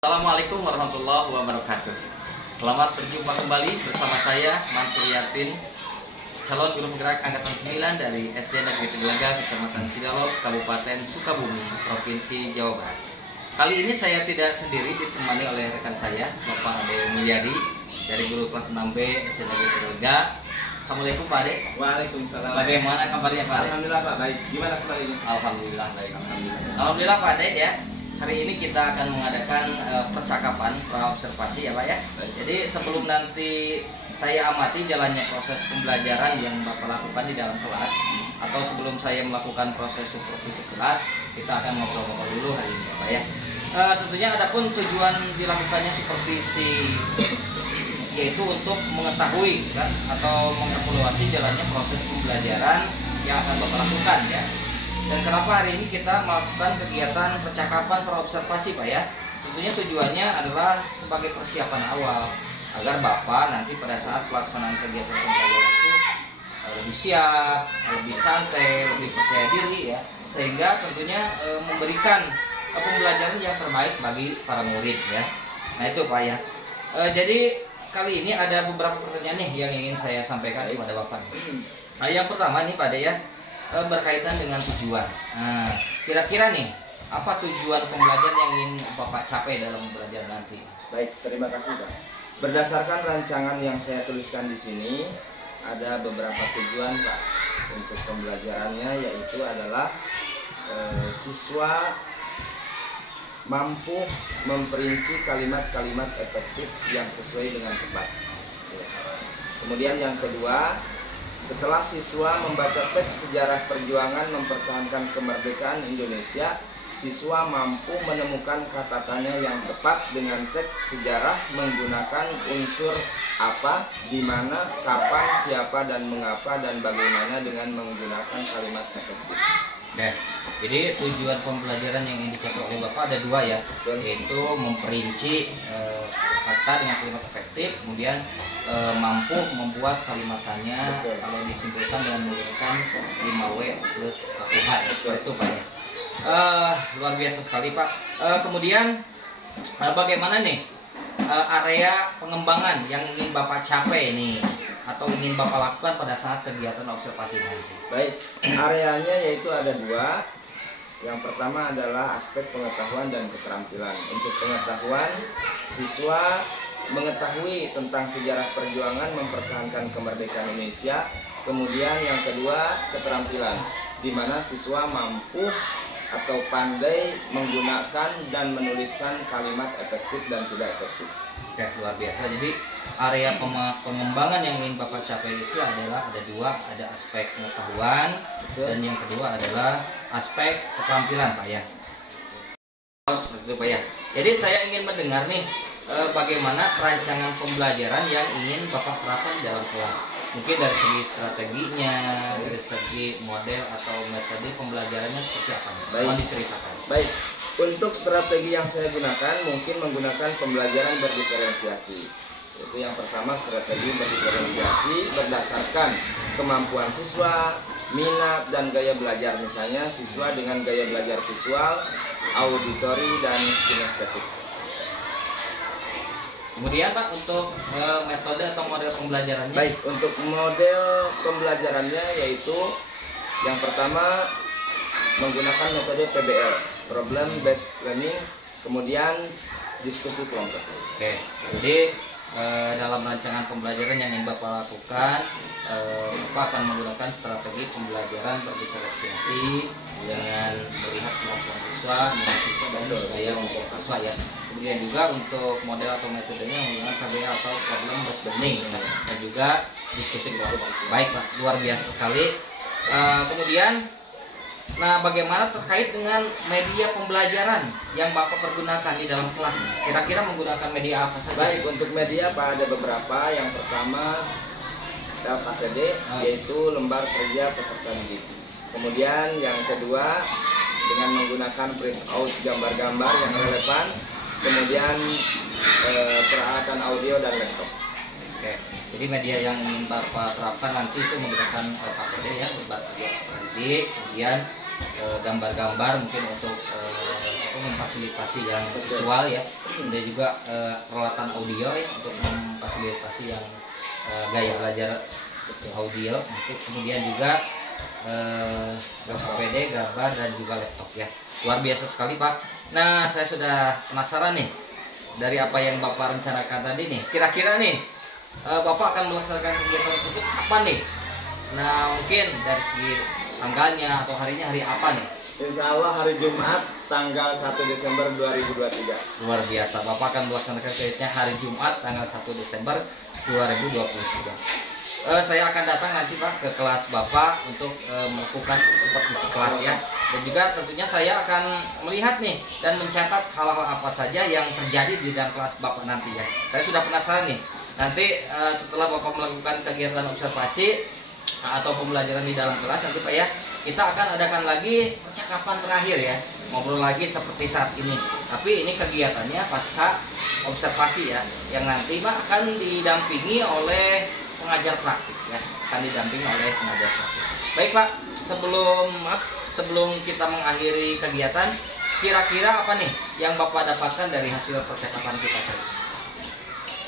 Assalamualaikum warahmatullahi wabarakatuh. Selamat berjumpa kembali bersama saya Mansur Yatin, calon guru penggerak angkatan 9 dari SD Negeri Tegelaga, Kecamatan Cidalog, Kabupaten Sukabumi, Provinsi Jawa Barat. Kali ini saya tidak sendiri, ditemani oleh rekan saya, Bapak Ade Mulyadi dari guru kelas 6B SD Negeri Tegelaga. Assalamualaikum Pak Ade. Waalaikumsalam. Bagaimana kabarnya Pak Ade? Alhamdulillah Pak, baik. Gimana semuanya? Alhamdulillah baik. Alhamdulillah Pak Ade ya. Hari ini kita akan mengadakan percakapan praobservasi ya Pak ya. Jadi sebelum nanti saya amati jalannya proses pembelajaran yang Bapak lakukan di dalam kelas, atau sebelum saya melakukan proses supervisi kelas, kita akan ngobrol-ngobrol dulu hari ini ya Pak ya. Tentunya adapun tujuan dilakukannya supervisi yaitu untuk mengetahui kan, atau mengevaluasi jalannya proses pembelajaran yang akan Bapak lakukan ya. Dan kenapa hari ini kita melakukan kegiatan percakapan praobservasi Pak ya? Tentunya tujuannya adalah sebagai persiapan awal agar Bapak nanti pada saat pelaksanaan kegiatan pembelajaran itu lebih siap, lebih santai, lebih percaya diri ya, sehingga tentunya memberikan pembelajaran yang terbaik bagi para murid ya. Nah itu Pak ya. Jadi kali ini ada beberapa pertanyaan nih yang ingin saya sampaikan kepada Bapak. Nah, yang pertama nih Pak Ade ya, berkaitan dengan tujuan. Nah, kira-kira nih apa tujuan pembelajaran yang ingin Bapak capai dalam belajar nanti? Baik, terima kasih Pak. Berdasarkan rancangan yang saya tuliskan di sini, ada beberapa tujuan Pak untuk pembelajarannya, yaitu adalah siswa mampu memperinci kalimat-kalimat efektif yang sesuai dengan tepat. Kemudian yang kedua, setelah siswa membaca teks sejarah perjuangan mempertahankan kemerdekaan Indonesia, siswa mampu menemukan kata tanya yang tepat dengan teks sejarah menggunakan unsur apa, di mana, kapan, siapa, dan mengapa, dan bagaimana dengan menggunakan kalimat efektif. Nah, jadi tujuan pembelajaran yang ingin dicapai oleh Bapak ada dua ya, yaitu memperinci kata dengan kalimat efektif, kemudian mampu membuat kalimatannya kalau disimpulkan dengan menggunakan 5W plus 1H ya, seperti itu Pak ya. Luar biasa sekali Pak. Kemudian bagaimana nih area pengembangan yang ingin Bapak capai nih, atau ingin Bapak lakukan pada saat kegiatan observasi nanti? Baik, areanya yaitu ada dua. Yang pertama adalah aspek pengetahuan dan keterampilan. Untuk pengetahuan, siswa mengetahui tentang sejarah perjuangan mempertahankan kemerdekaan Indonesia. Kemudian yang kedua, keterampilan, di mana siswa mampu atau pandai menggunakan dan menuliskan kalimat efektif dan tidak efektif. Oke, luar biasa. Jadi area pengembangan yang ingin Bapak capai itu adalah ada dua, ada aspek pengetahuan. Betul. Dan yang kedua adalah aspek keterampilan Pak ya. Seperti itu Pak ya. Jadi saya ingin mendengar nih bagaimana rancangan pembelajaran yang ingin Bapak terapkan dalam kelas. Mungkin dari segi strateginya, dari segi model atau metode pembelajarannya seperti apa? Mau diceritakan? Baik. Untuk strategi yang saya gunakan, mungkin menggunakan pembelajaran berdiferensiasi. Itu yang pertama, strategi berdiferensiasi berdasarkan kemampuan siswa, minat dan gaya belajar. Misalnya siswa dengan gaya belajar visual, auditori, dan kinestetik. Kemudian Pak, untuk metode atau model pembelajarannya? Baik, untuk model pembelajarannya yaitu yang pertama menggunakan metode PBL, Problem Based Learning, kemudian diskusi kelompok. Oke, jadi dalam rancangan pembelajaran yang ingin Bapak lakukan, Bapak akan menggunakan strategi pembelajaran berdiferensiasi dengan melihat kemampuan siswa, minat siswa, dan gaya kelompok siswa ya. Kemudian juga untuk model atau metodenya menggunakan KBL atau Problem Based Learning dan juga diskusi kelompok. Baik Pak, luar biasa sekali. Kemudian, nah bagaimana terkait dengan media pembelajaran yang Bapak pergunakan di dalam kelas? Kira-kira menggunakan media apa saja? Baik, untuk media Pak ada beberapa. Yang pertama LKPD, yaitu lembar kerja peserta didik. Kemudian yang kedua dengan menggunakan print out gambar-gambar yang relevan. Kemudian peralatan audio dan laptop. Oke. Jadi media yang ingin Bapak terapkan nanti itu menggunakan KPD ya, berbagai transparansi, kemudian gambar-gambar mungkin untuk memfasilitasi yang visual ya, dan juga peralatan audio ya untuk memfasilitasi yang gaya belajar audio. Nanti kemudian juga KPD, gambar dan juga laptop ya. Luar biasa sekali Pak. Nah, saya sudah penasaran nih dari apa yang Bapak rencanakan tadi nih. Kira-kira nih Bapak akan melaksanakan kegiatan tersebut kapan nih? Nah, mungkin dari segi tanggalnya atau harinya hari apa nih? Insya Allah hari Jumat tanggal 1 Desember 2023. Luar biasa, Bapak akan melaksanakan kegiatannya hari Jumat tanggal 1 Desember 2023. Saya akan datang nanti Pak ke kelas Bapak untuk melakukan supervisi kelas ya. Dan juga tentunya saya akan melihat nih dan mencatat hal-hal apa saja yang terjadi di dalam kelas Bapak nanti ya. Saya sudah penasaran nih. Nanti setelah Bapak melakukan kegiatan observasi atau pembelajaran di dalam kelas nanti Pak ya, kita akan adakan lagi percakapan terakhir ya, ngobrol lagi seperti saat ini. Tapi ini kegiatannya pasca observasi ya, yang nanti Pak akan didampingi oleh pengajar praktik ya, akan didampingi oleh pengajar praktik. Baik Pak, sebelum kita mengakhiri kegiatan, kira-kira apa nih yang Bapak dapatkan dari hasil percakapan kita tadi?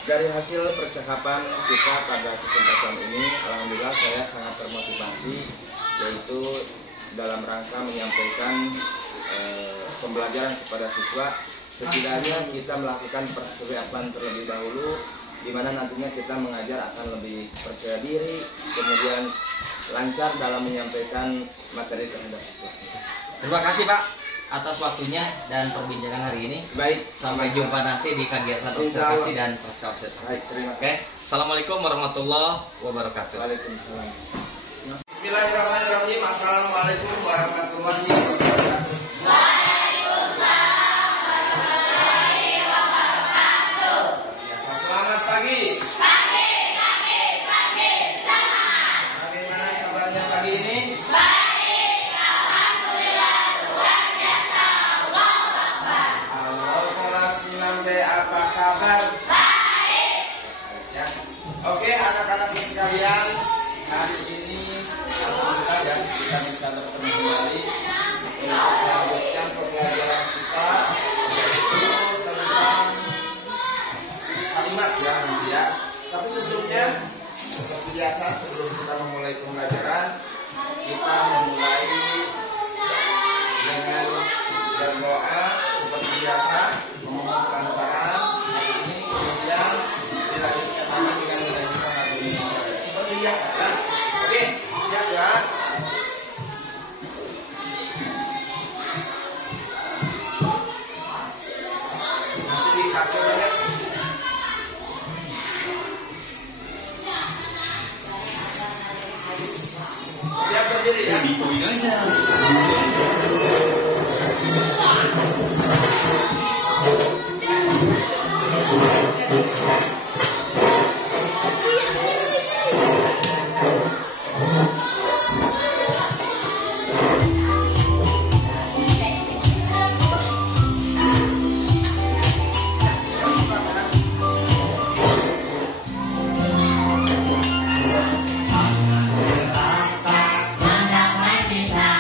Dari hasil percakapan kita pada kesempatan ini, alhamdulillah saya sangat termotivasi, yaitu dalam rangka menyampaikan pembelajaran kepada siswa. Setidaknya kita melakukan persiapan terlebih dahulu, di mana nantinya kita mengajar akan lebih percaya diri, kemudian lancar dalam menyampaikan materi terhadap siswa. Terima kasih Pak atas waktunya dan perbincangan hari ini. Baik, sampai jumpa nanti di kegiatan observasi dan pasca observasi. Baik, terima kasih. Oke, assalamualaikum warahmatullahi wabarakatuh. Waalaikumsalam. Bismillahirrahmanirrahim. Assalamualaikum warahmatullahi wabarakatuh. Selamat pagi. Pagi. Semangat. Bagaimana kabarnya pagi ini? Baik, alhamdulillah, luar biasa. Allahu Akbar. Halo kelas 6B, apa kabar? Baik. Ya. Oke, anak-anak sekalian, hari ini alhamdulillah ya kita bisa bertemu kembali untuk melanjutkan pembelajaran kita tentang kalimat ya nanti ya. Tapi sebelumnya seperti biasa sebelum kita memulai pembelajaran, kita memulai dengan berdoa seperti biasa, memohon saran hari ini, kemudian dilanjutkan lagi dengan menyanyikan lagu Indonesia seperti biasa ya. Oke, siap ya. Nanti dikapur ya. Siap berdiri ya. Mandang wanita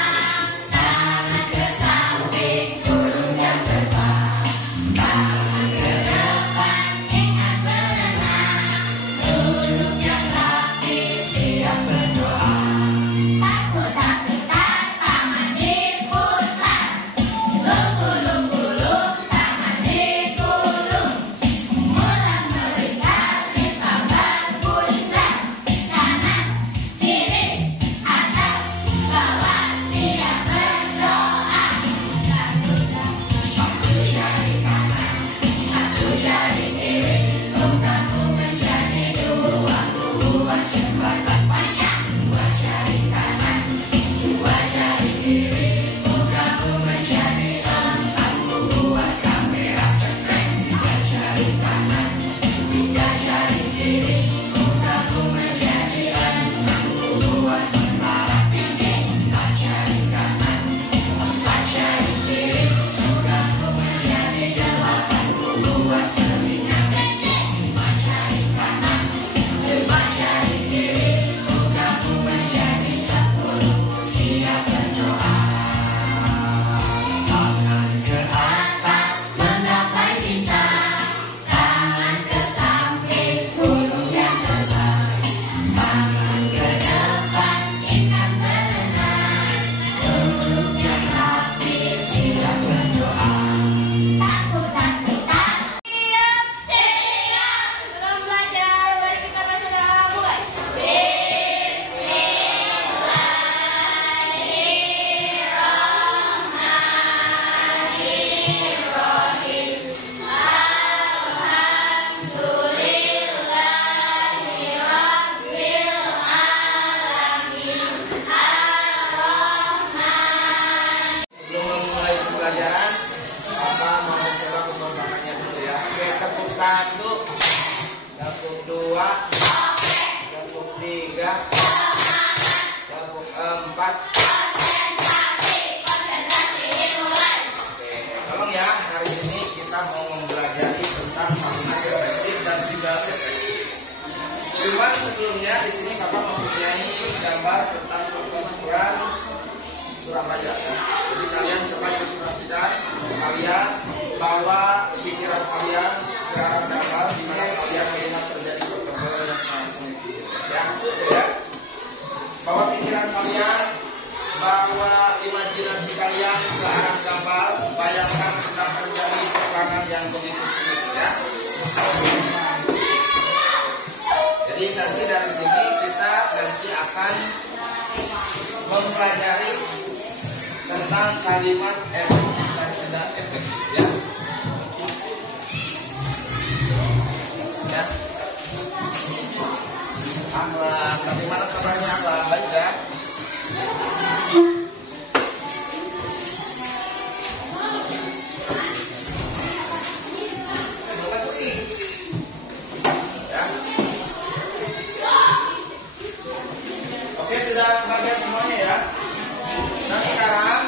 4. Oke, tolong ya, hari ini kita mau mempelajari tentang kalimat efektif dan tidak efektif. Cuman sebelumnya di sini Bapak mempunyai gambar tentang pertempuran Surabaya ya. Jadi kalian coba ilustrasikan, kalian bawa pikiran kalian ke arah gambar di mana kalian melihat terjadi pertempuran yang sangat sengit di situ ya. Ya. Bawa pikiran kalian, bawa imajinasi kalian ke arah gambar, bayangkan sedang terjadi peperangan yang begitu sengit ya. Jadi nanti dari sini kita nanti akan mempelajari tentang kalimat efektif dan tidak efektif ya. Ya. Bagaimana kabarnya Akhlak? Baik ya? Oke, sudah kebagian semuanya ya. Nah sekarang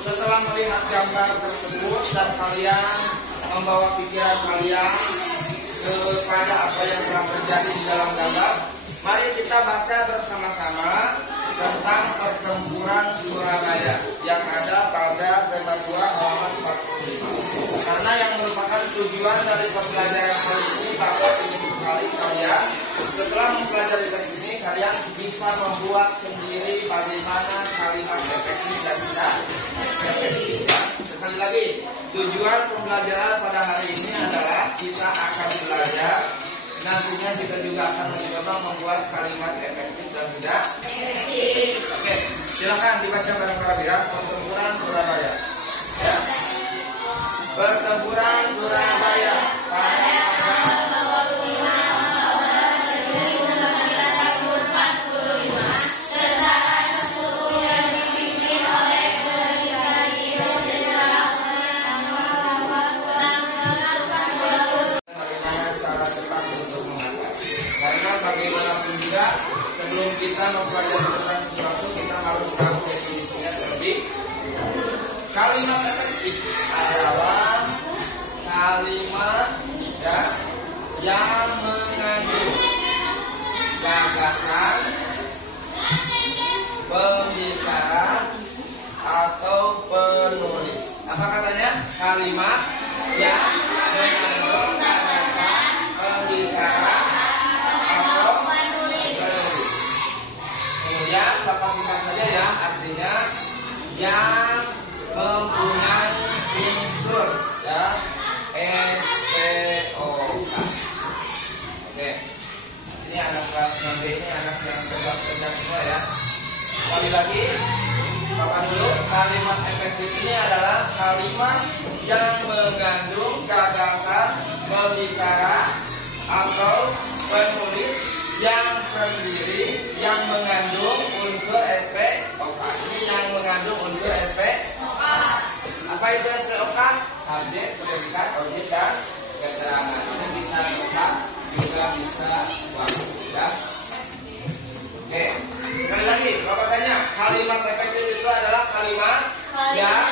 setelah melihat gambar tersebut dan kalian membawa pikiran kalian kepada apa yang telah terjadi di dalam gambar, mari kita baca bersama-sama tentang pertempuran Surabaya yang ada pada tema 2 halaman 45. Karena yang merupakan tujuan dari pembelajaran kali ini, Bapak ingin sekali kalian setelah mempelajari ke sini kalian bisa membuat sendiri bagaimana kalimat efektif dan tidak efektif. Sekali lagi, tujuan pembelajaran pada hari ini adalah kita akan belajar, nantinya kita juga akan mencoba membuat kalimat efektif dan tidak efektif. Oke, silakan dibaca bareng-bareng ya. Pertempuran Surabaya. Ya. Pertempuran Surabaya pada bagaimanapun juga sebelum kita mempelajari tentang sesuatu kita harus tahu definisinya terlebih. Kalimat efektif adalah kalimat ya, yang mengandung gagasan, pembicara atau penulis. Apa katanya? Kalimat yang mengandung gagasan, pembicara atau penulis. Kemudian Bapak singkat saja ya, artinya yang mempunyai unsur ya SPOK. Oke, ini anak kelas 9B, ini anak yang cerdas semua ya. Sekali lagi, papan dulu, kalimat efektif ini adalah kalimat yang mengandung gagasan, pembicara atau penulis yang terdiri yang mengandung unsur SPOK. Ini yang mengandung unsur SPOK. Apa itu SPOK? Subjek, predikat, objek dan keterangan. Ini bisa tempat, juga bisa waktu ya. Oke, sekali lagi Bapak tanya, kalimat efektif itu adalah kalimat yang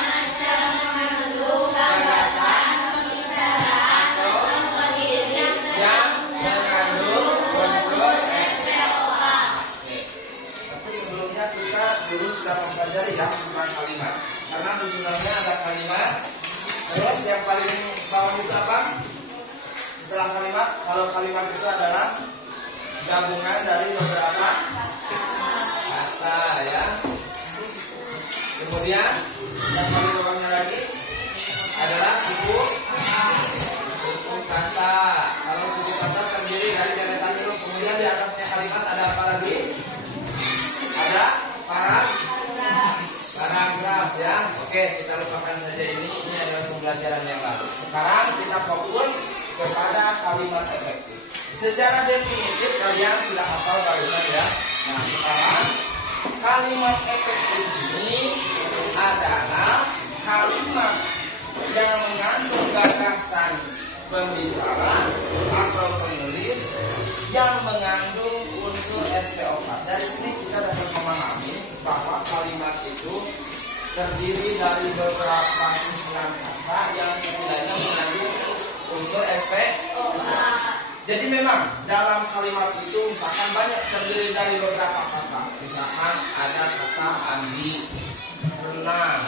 mengandung gagasan, pembicara atau penulis yang mengandung unsur SPOK. Tapi sebelumnya kita dulu sudah mempelajari ya tentang kalimat. Karena sebenarnya ada kalimat, terus yang paling bawah itu apa? Setelah kalimat, kalau kalimat itu adalah gabungan dari beberapa kata ya. Kemudian yang paling bawahnya lagi adalah suku kata. Kalau suku kata terdiri dari deretan huruf. Kemudian di atasnya kalimat ada apa lagi? Ada paragraf ya. Oke, kita lupakan saja ini adalah pembelajaran yang lalu. Sekarang kita fokus kepada kalimat efektif. Secara definitif kalian sudah hafal barusan ya. Nah sekarang kalimat efektif ini adalah kalimat yang mengandung gagasan pembicara atau penulis yang mengandung unsur SPOK. Dari sini kita dapat memahami bahwa kalimat itu terdiri dari beberapa susunan kata yang setidaknya mengandung unsur Jadi memang dalam kalimat itu misalkan banyak terdiri dari beberapa kata. Misalkan ada kata ambil, renang,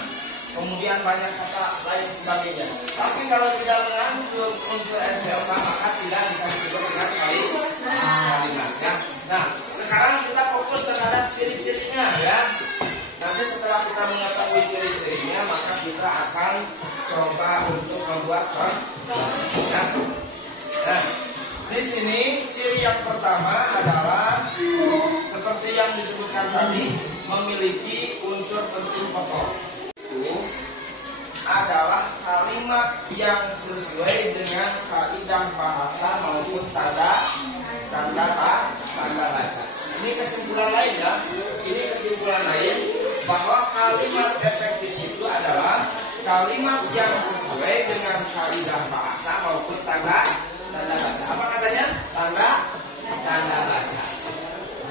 kemudian banyak kata lain sebagainya. Tapi kalau tidak mengandung unsur SPK maka tidak bisa disebut dengan kalimat ya. Nah, sekarang kita fokus terhadap ciri-cirinya ya. Nanti setelah kita mengetahui ciri-cirinya maka kita akan coba untuk membuat contoh ya. Nah, di sini ciri yang pertama adalah seperti yang disebutkan tadi, memiliki unsur penting pokok. Itu adalah kalimat yang sesuai dengan kaidah bahasa maupun tanda baca. Ini kesimpulan lain ya. Ini kesimpulan lain bahwa kalimat efektif itu adalah kalimat yang sesuai dengan kaidah bahasa maupun tanda baca. Apa katanya? Tanda baca.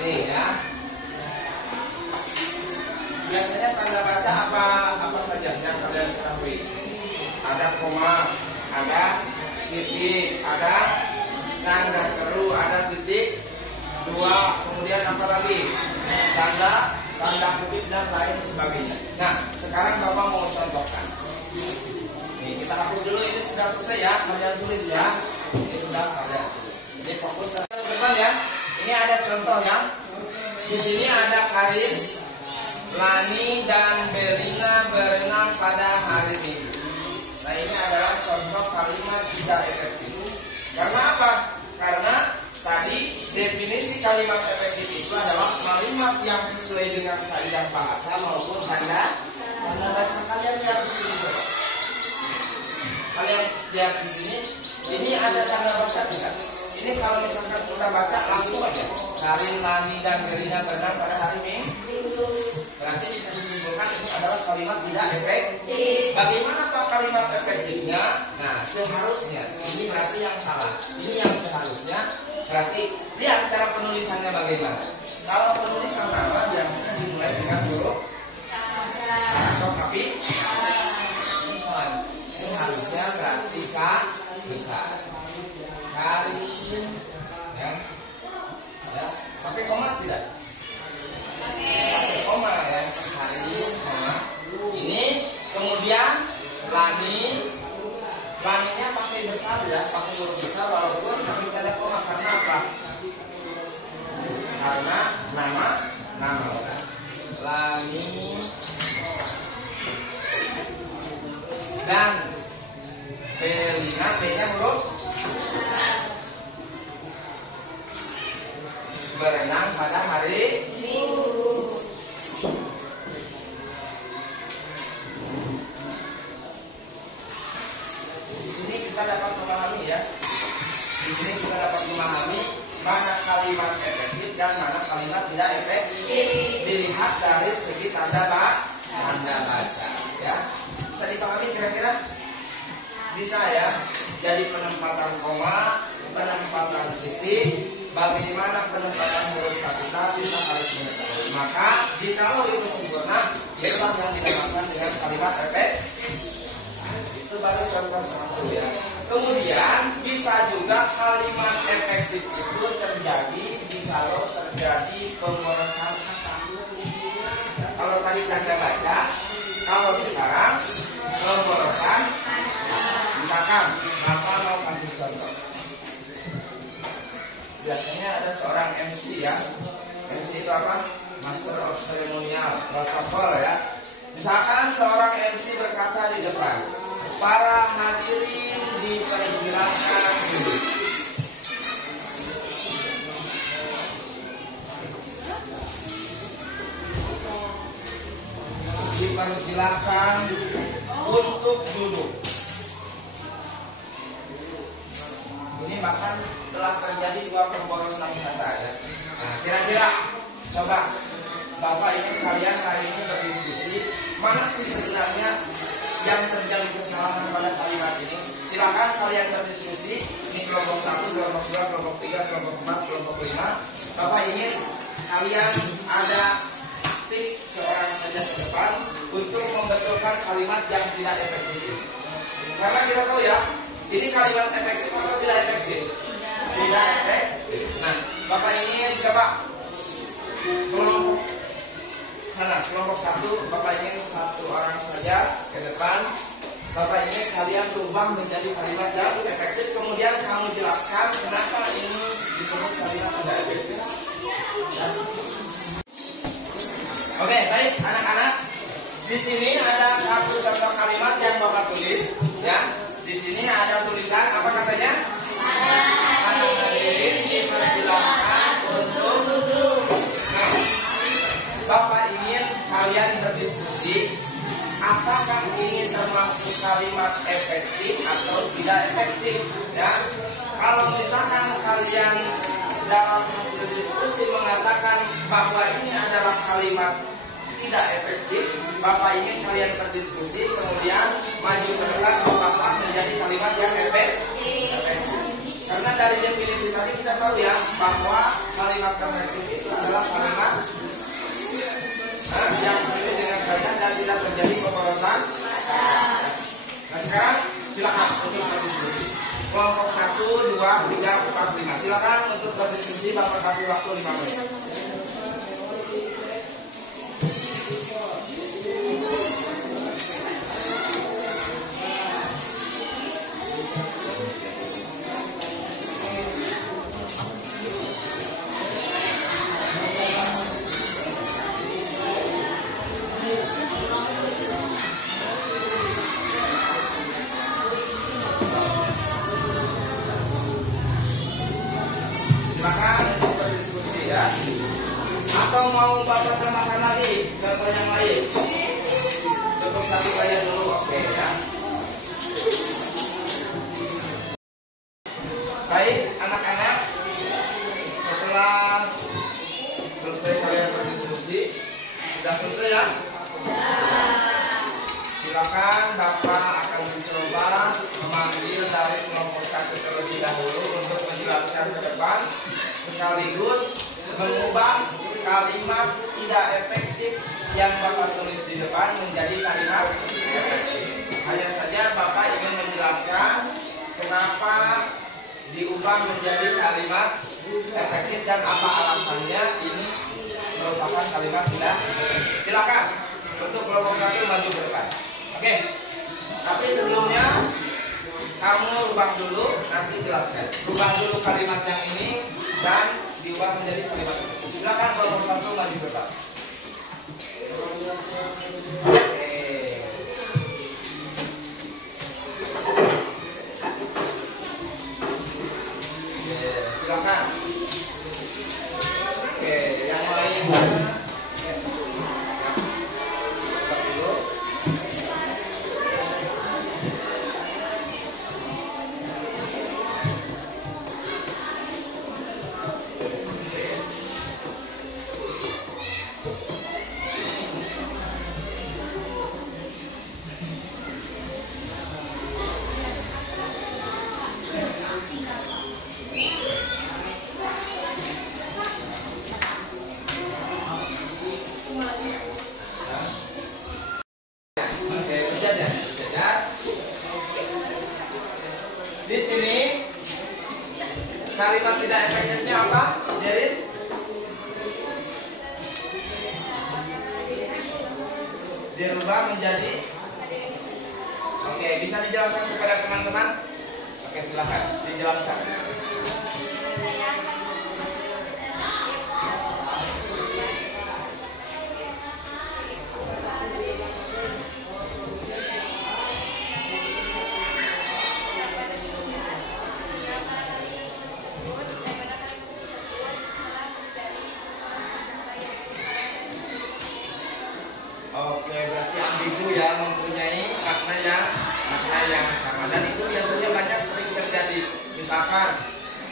Nih ya. Biasanya tanda baca apa saja yang kalian ketahui? Ada koma, ada titik, ada tanda seru, ada titik dua, kemudian apa lagi? Tanda kutip dan lain sebagainya. Nah, sekarang Bapak mau contohkan. Nih, kita hapus dulu, ini sudah selesai ya, kalian tulis ya. Ini sudah kalian tulis. Jadi fokus ke depan ya. Ini ada contoh ya. Di sini ada garis Lani dan Belina berenang pada hari Minggu. Nah, ini adalah contoh kalimat tidak efektif. Karena apa? Karena tadi definisi kalimat efektif itu adalah kalimat yang sesuai dengan kaidah bahasa maupun tanda baca. Kalian lihat di sini coba. Kalian lihat di sini, ini ada tanda baca tidak? Ini kalau misalkan kita baca langsung aja. Karin, Lani, dan Gerina berenang pada hari Minggu. Berarti bisa disimpulkan ini adalah kalimat tidak efektif. Bagaimana Pak kalimat efektifnya? Nah, seharusnya ini berarti yang salah. Ini yang seharusnya. Berarti lihat cara penulisannya bagaimana. Kalau penulisan nama biasanya dimulai dengan huruf atau kapi. Ini salah. Ini harusnya berarti K besar. Karin, ya. Pakai koma tidak? Pakai koma ya. Karin, koma. Ini kemudian Lani. Laninya pakai besar ya, pakai huruf besar walaupun habis ada koma. Karena apa? Karena nama orang. Lani dan Belina, B-nya huruf berenang pada hari Minggu. Di sini kita dapat memahami ya. Di sini kita dapat memahami mana kalimat efektif dan mana kalimat tidak efektif. Dilihat dari segi tanda baca ya. Bisa dipahami kira-kira? Bisa ya. Jadi penempatan koma, penempatan titik, bagaimana penempatan huruf kapital kita harus mengetahui. Maka jikalau itu sempurna, itulah yang dinamakan dengan kalimat efektif. Itu baru contoh satu ya. Kemudian bisa juga kalimat efektif itu terjadi jikalau terjadi pemrosesan kata. Kalau tadi tanda baca, kalau sekarang pemrosesan. Misalkan, Bapak mau kasih contoh. Biasanya ada seorang MC ya. MC itu apa? Master of Ceremonial, protokol ya. Misalkan seorang MC berkata di depan, para hadirin dipersilakan duduk. Dipersilakan untuk duduk. Ini bahkan telah terjadi dua pemborosan kata ya. Nah, kira-kira coba Bapak ingin kalian hari ini berdiskusi mana sih sebenarnya yang terjadi kesalahan pada kalimat ini. Silakan kalian berdiskusi. Ini kelompok 1, kelompok 2, kelompok 3, kelompok 4, kelompok 5. Bapak ingin kalian ada taktik seorang saja ke depan untuk membetulkan kalimat yang tidak efektif. Karena kita tahu ya, ini kalimat efektif atau tidak efektif? Tidak efektif. Nah, Bapak ingin coba kelompok sana, kelompok satu, Bapak ingin satu orang saja ke depan. Bapak ingin kalian rubah menjadi kalimat yang efektif. Kemudian kamu jelaskan kenapa ini disebut kalimat tidak efektif. Ya. Oke, baik anak-anak. Di sini ada satu contoh kalimat yang Bapak tulis, ya. Di sini ada tulisan apa katanya? Anak hadirin dipersilakan untuk duduk. Nah, Bapak ingin kalian berdiskusi, apakah ini termasuk kalimat efektif atau tidak efektif, ya? Kalau misalkan kalian dalam hasil diskusi mengatakan bahwa ini adalah kalimat tidak efektif, Bapak ingin kalian berdiskusi, kemudian maju ke depan Bapak menjadi kalimat yang efektif. Karena dari definisi tadi kita tahu ya bahwa kalimat efektif itu adalah kalimat yang sesuai dengan kalimat dan tidak terjadi pemborosan. Nah sekarang silakan untuk berdiskusi. Kelompok 1, 2, 3, 4, 5. Silakan untuk berdiskusi, Bapak kasih waktu 5 menit. Silakan untuk berdiskusi ya. Atau mau Bapak tambahkan lagi contoh yang lain? Cukup satu saja dulu, oke ya. Baik anak-anak, setelah selesai kalian berdiskusi, sudah selesai ya? Silakan Bapak akan mencoba memanggil dari kelompok 1 terlebih dahulu untuk menjelaskan ke depan, sekaligus mengubah kalimat tidak efektif yang Bapak tulis di depan menjadi kalimat efektif. Hanya saja Bapak ingin menjelaskan kenapa diubah menjadi kalimat efektif dan apa alasannya ini merupakan kalimat tidak efektif. Silakan untuk kelompok 1 maju ke depan. Oke, tapi sebelumnya kamu rubah dulu, nanti jelaskan. Rubah dulu kalimat yang ini dan diubah menjadi kalimat efektif. Silakan kelompok 1 maju ke depan. Oke. Silakan. Oke, yang lain. Di sini kalimat tidak efektifnya apa? Jadi dirubah menjadi. Oke, bisa dijelaskan kepada teman-teman? Oke, silakan dijelaskan. Oke, berarti ambigu ya, mempunyai makna yang sama, dan itu biasanya banyak sering terjadi. Misalkan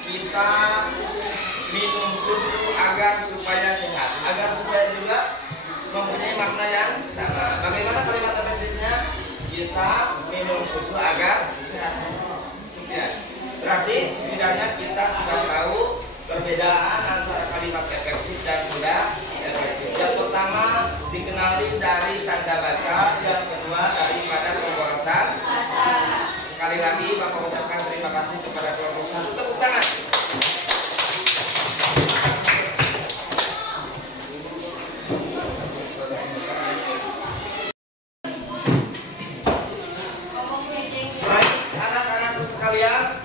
kita minum susu agar supaya sehat, agar supaya juga mempunyai makna yang sama. Bagaimana kalimat efektifnya? Kita minum susu agar sehat. Sekian. Berarti setidaknya kita sudah tahu perbedaan antara kalimat efektif dan tidak efektif. Yang pertama pertama dikenali dari tanda baca, yang kedua daripada pemborosan. Sekali lagi Bapak ucapkan terima kasih kepada kelompok 1, tepuk tangan. Baik anak-anakku sekalian,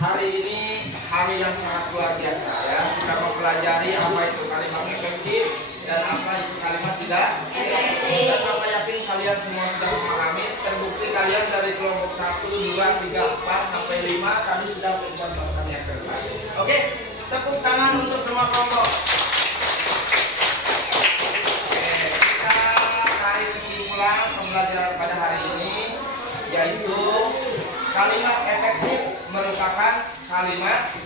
hari ini hari yang sangat luar biasa ya. Kita mempelajari apa itu kalimat efektif dan apa itu kalimat tidak efektif. Dan Bapak yakin kalian semua sudah memahami. Terbukti kalian dari kelompok 1, 2, 3, 4 sampai 5 tadi sudah mencontohkan yang terbaik. Oke, tepuk tangan untuk semua kelompok. Oke, kita tarik kesimpulan pembelajaran pada hari ini, yaitu kalimat efektif merupakan kalimat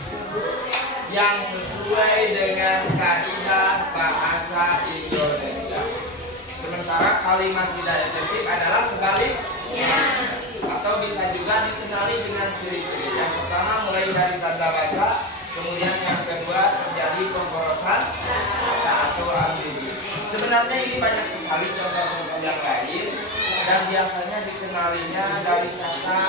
yang sesuai dengan kaidah bahasa Indonesia. Sementara kalimat tidak efektif adalah sebaliknya, atau bisa juga dikenali dengan ciri-ciri. Yang pertama mulai dari tanda baca, kemudian yang kedua terjadi pemborosan kata atau ambigu. Sebenarnya ini banyak sekali contoh-contoh yang lain, dan biasanya dikenalinya dari kata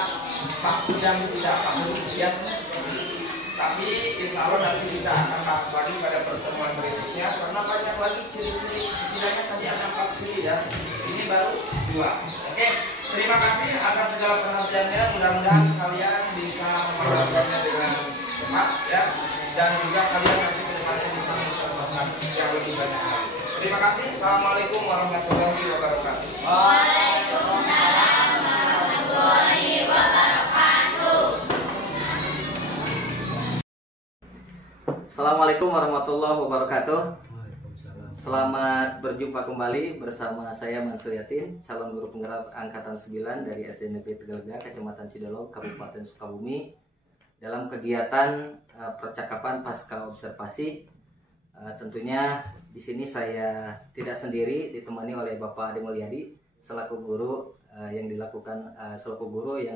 paku dan tidak paku, biasanya seperti itu. Tapi insya Allah nanti kita akan bahas lagi pada pertemuan berikutnya, karena banyak lagi ciri-ciri. Setidaknya tadi ada 4 ciri ya, ini baru 2. Oke, terima kasih atas segala perhatiannya. Mudah-mudahan kalian bisa memahaminya dengan cepat ya, dan juga kalian nanti kedepannya bisa mencontohkan yang lebih banyak lagi. Terima kasih. Assalamualaikum warahmatullahi wabarakatuh. Waalaikumsalam warahmatullahi wabarakatuh. Assalamualaikum warahmatullahi wabarakatuh. Selamat berjumpa kembali bersama saya Mansur Yatin, calon guru penggerak angkatan 9 dari SD Negeri Tegalega, Kecamatan Cidolog, Kabupaten Sukabumi, dalam kegiatan percakapan pasca observasi. Tentunya di sini saya tidak sendiri, ditemani oleh Bapak Ade Mulyadi selaku guru yang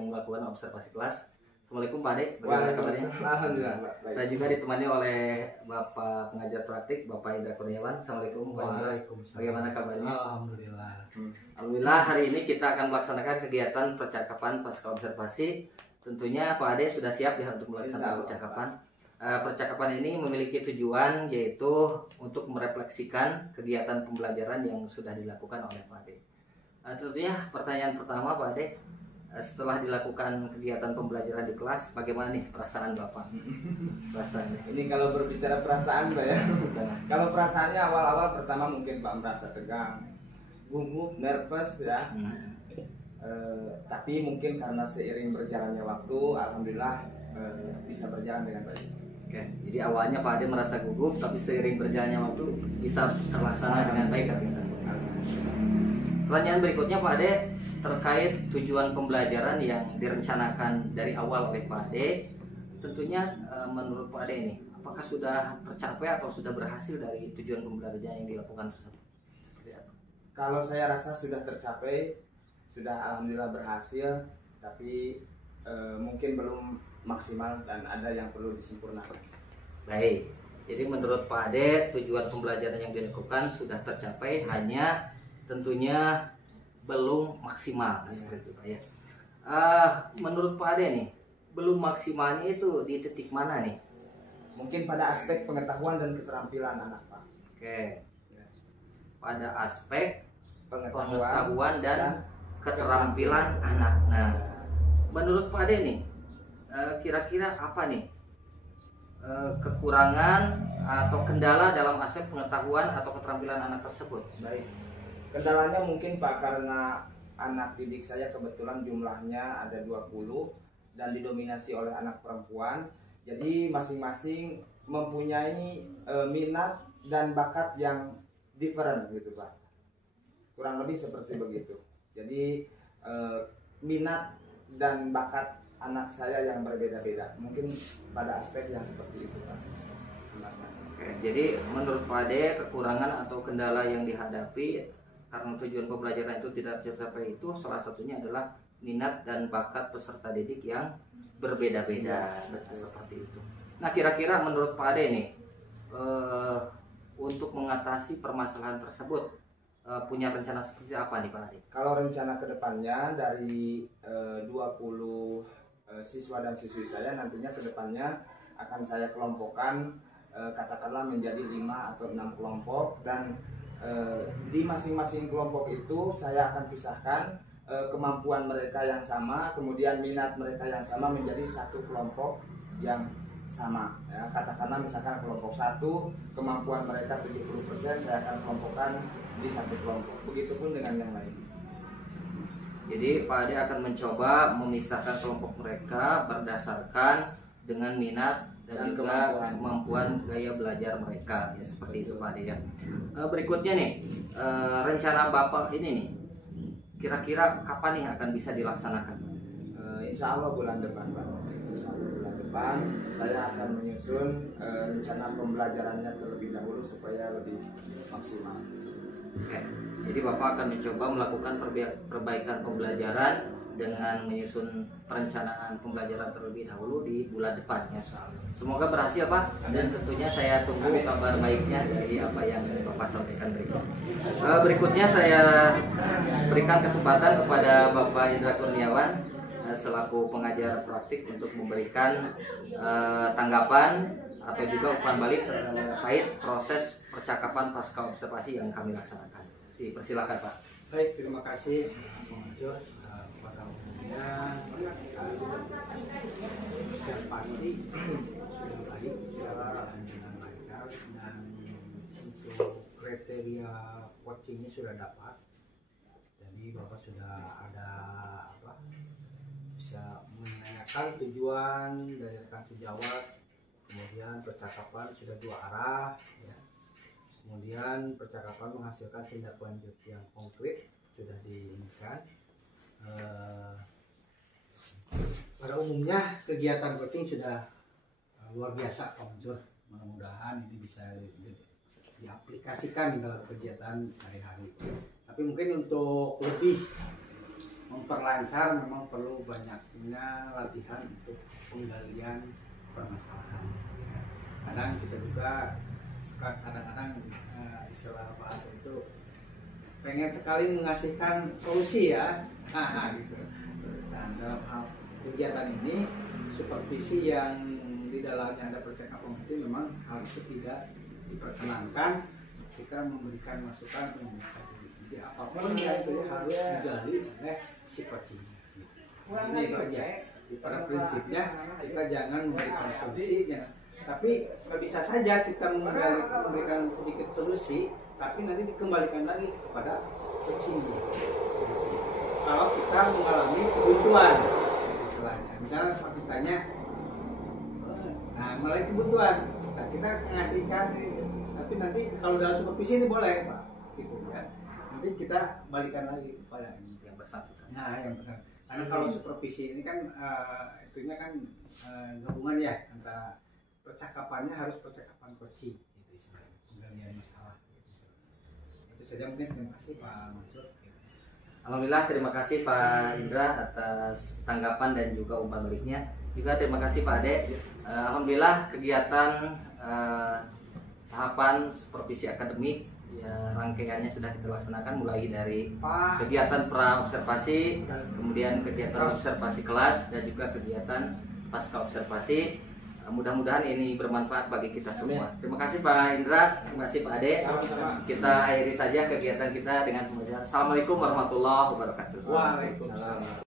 melakukan observasi kelas. Assalamualaikum Pak Ade, bagaimana kabarnya? Alhamdulillah. Saya juga ditemani oleh Bapak pengajar praktik Bapak Indra Kurniawan. Assalamualaikum Pak Indra, bagaimana kabarnya? Alhamdulillah. Alhamdulillah, hari ini kita akan melaksanakan kegiatan percakapan pasca observasi. Tentunya Pak Ade sudah siap ya untuk melaksanakan percakapan. Percakapan ini memiliki tujuan yaitu untuk merefleksikan kegiatan pembelajaran yang sudah dilakukan oleh Pak Ade. Tentunya pertanyaan pertama Pak Ade, setelah dilakukan kegiatan pembelajaran di kelas, bagaimana nih perasaan Bapak? Perasaannya. Ini kalau berbicara perasaan Pak ya. Kalau perasaannya awal-awal pertama mungkin Pak merasa tegang, gugup, nervous ya. Tapi mungkin karena seiring berjalannya waktu, alhamdulillah bisa berjalan dengan baik. Oke, jadi awalnya Pak Ade merasa gugup, tapi seiring berjalannya waktu bisa terlaksana dengan baik kegiatan. Pertanyaan berikutnya Pak Ade, terkait tujuan pembelajaran yang direncanakan dari awal oleh Pak Ade. Tentunya menurut Pak Ade ini, apakah sudah tercapai atau sudah berhasil dari tujuan pembelajaran yang dilakukan tersebut? Seperti apa? Kalau saya rasa sudah tercapai, sudah alhamdulillah berhasil, tapi mungkin belum maksimal dan ada yang perlu disempurnakan. Baik, jadi menurut Pak Ade tujuan pembelajaran yang dilakukan sudah tercapai, hanya tentunya belum maksimal seperti itu Pak ya. Menurut Pak Ade nih, belum maksimalnya itu di titik mana nih? Mungkin pada aspek pengetahuan dan keterampilan anak Pak. Oke, pada aspek Pengetahuan pengetahuan dan keterampilan anak. Nah, menurut Pak Ade nih, kira-kira apa nih kekurangan atau kendala dalam aspek pengetahuan atau keterampilan anak tersebut? Baik. Kendalanya mungkin Pak karena anak didik saya kebetulan jumlahnya ada 20 dan didominasi oleh anak perempuan. Jadi masing-masing mempunyai minat dan bakat yang different gitu Pak. Kurang lebih seperti begitu. Jadi minat dan bakat anak saya yang berbeda-beda. Mungkin pada aspek yang seperti itu Pak. Oke, jadi menurut Pak Ade kekurangan atau kendala yang dihadapi karena tujuan pembelajaran itu tidak tercapai itu salah satunya adalah minat dan bakat peserta didik yang berbeda-beda. Seperti itu. Nah, kira-kira menurut Pak Ade nih, untuk mengatasi permasalahan tersebut, punya rencana seperti apa nih Pak Ade? Kalau rencana kedepannya dari 20 siswa dan siswi saya nantinya kedepannya akan saya kelompokkan katakanlah menjadi 5 atau 6 kelompok, dan di masing-masing kelompok itu saya akan pisahkan kemampuan mereka yang sama, kemudian minat mereka yang sama menjadi satu kelompok yang sama ya. Katakanlah misalkan kelompok 1 kemampuan mereka 70%, saya akan kelompokkan di satu kelompok, begitupun dengan yang lain. Jadi Pak Ade akan mencoba memisahkan kelompok mereka berdasarkan dengan minat dan juga kemampuan gaya belajar mereka ya, seperti itu Pak Ade ya. Berikutnya nih rencana Bapak ini nih kira-kira kapan nih akan bisa dilaksanakan? Insya Allah bulan depan Pak. Insya Allah bulan depan saya akan menyusun rencana pembelajarannya terlebih dahulu supaya lebih maksimal. Oke. Jadi Bapak akan mencoba melakukan perbaikan pembelajaran dengan menyusun perencanaan pembelajaran terlebih dahulu di bulan depan ya. Semoga berhasil Pak, dan tentunya saya tunggu kabar baiknya dari apa yang Bapak sampaikan berikut. Berikutnya saya berikan kesempatan kepada Bapak Indra Kurniawan selaku pengajar praktik untuk memberikan tanggapan atau juga umpan balik terkait proses percakapan pasca observasi yang kami laksanakan. Dipersilakan Pak. Baik, terima kasih Pak kepada umumnya. Observasi sudah baik, jalan dengan lancar, dan untuk kriteria coachingnya sudah dapat. Jadi Bapak sudah ada bisa menanyakan tujuan dari rekan sejawat. Kemudian percakapan sudah 2 arah ya. Kemudian percakapan menghasilkan tindak lanjut yang konkret sudah diinginkan. Pada umumnya kegiatan coaching sudah luar biasa Pak Mansur. Mudah-mudahan ini bisa diaplikasikan dalam kegiatan sehari-hari. Tapi mungkin untuk lebih memperlancar memang perlu banyaknya latihan untuk penggalian permasalahan. Kadang kita juga suka kadang-kadang istilah bahasa itu pengen sekali mengasihkan solusi ya, gitu. Dan dalam hal kegiatan ini supervisi yang di dalamnya ada percakapan itu memang hal itu tidak diperkenankan. Kita memberikan masukan jadi apapun yang itu harus digali oleh si coaching. Ini itu aja. Pada prinsipnya kita jangan memberikan solusi, tapi bisa saja kita memberikan sedikit solusi, tapi nanti dikembalikan lagi kepada coaching. Kalau kita mengalami kebutuhan, istilahnya, misalnya seperti tanya, mengalami kebutuhan, kita ngasihkan, tapi nanti kalau dalam supervisi ini boleh, Pak, gitu kan? Nanti kita balikan lagi kepada yang bersangkutan. Yang bersangkutan. Karena kalau supervisi ini kan itunya kan gabungan ya antara percakapannya harus percakapan coaching gitu istilahnya, penggalian masalah gitu. Itu saja mungkin. Terima kasih Pak Mansur. Alhamdulillah, terima kasih Pak Indra atas tanggapan dan juga umpan baliknya. Juga terima kasih Pak Ade. Alhamdulillah kegiatan tahapan supervisi akademik ya, rangkaiannya sudah kita laksanakan mulai dari kegiatan pra observasi, kemudian kegiatan observasi kelas, dan juga kegiatan pasca observasi. Mudah-mudahan ini bermanfaat bagi kita semua. Terima kasih Pak Indra, terima kasih Pak Ade. Kita akhiri saja kegiatan kita dengan pembelajaran. Assalamualaikum warahmatullahi wabarakatuh. Waalaikumsalam.